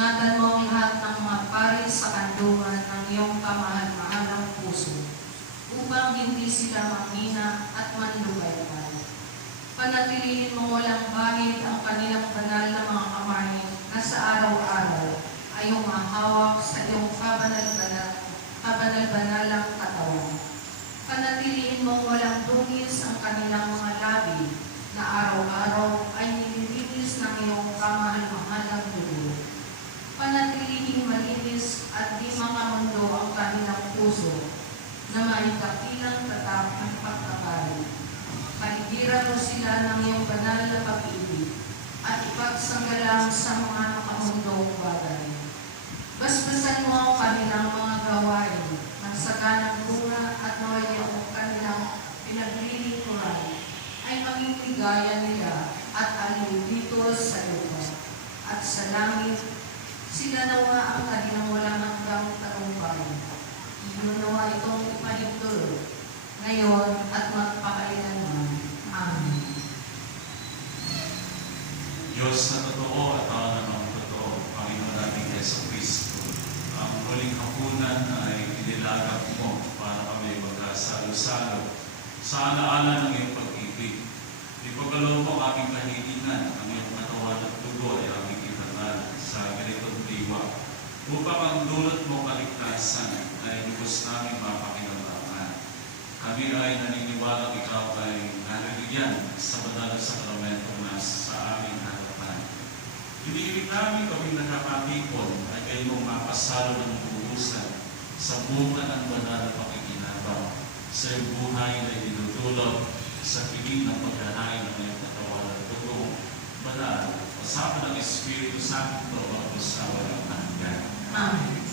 Ingatan mo ang lahat ng mga pari sa kanlungan ng iyong kamahal-mahalang puso, upang hindi sila mamina at manlugay-lugay. Panatilihin mo walang bahid ang kanilang banal na mga kamay na sa araw-araw ay humahawak sa iyong kabanal-banalang katawan. Panatilihin mo walang dungis ang kanilang mga labi na araw-araw ay nililinis ng iyong kamahal-mahalang dugo. Panatilihin malinis at di makamundo ang kanilang puso na may kapilang tatak ng pagkakari. Paligiran mo sila ng iyong banal na pag-ibig at ipagsanggalang sa mga makamundong bagay. Basbasan mo ang kanilang mga gawain ng saganang bunga at naway ang kanilang pinaglilingkuran ay maging ligaya nila at aliw dito sa lupa at sa langit. Sila nawa ang kanilang walang hanggang tagumpay. Iyon nawa itong ipahintulot ngayon at magpakailanman. Amen. Diyos na totoo at tao namang totoo, Panginoon nating Jesucristo, ang huling hapunan ay inilagak mo para kami magkasalo-salo sa alaala ng iyong pag-ibig. Ipagalaw mo ang aming kahilingan, ang iyong katawan at dugo ay aming itangal sa ganitong diwa, upang ang dulot mo kaligtasan ay lubos namin mapakinabang. Kami ay naniniwalang ikaw ay naririyan sa banal na sakramento na sa aming harapan. Iniibig namin kaming nakakatipon ay kayo mong mapasalo ng buhusan sa bunga ng banal na pakikinabang sa iyong buhay na dinudulot sa piling ng paghahain ng iyong katawan at dugo, banal, kasama ng Espiritu Santo, sa walang hanggan. Amen.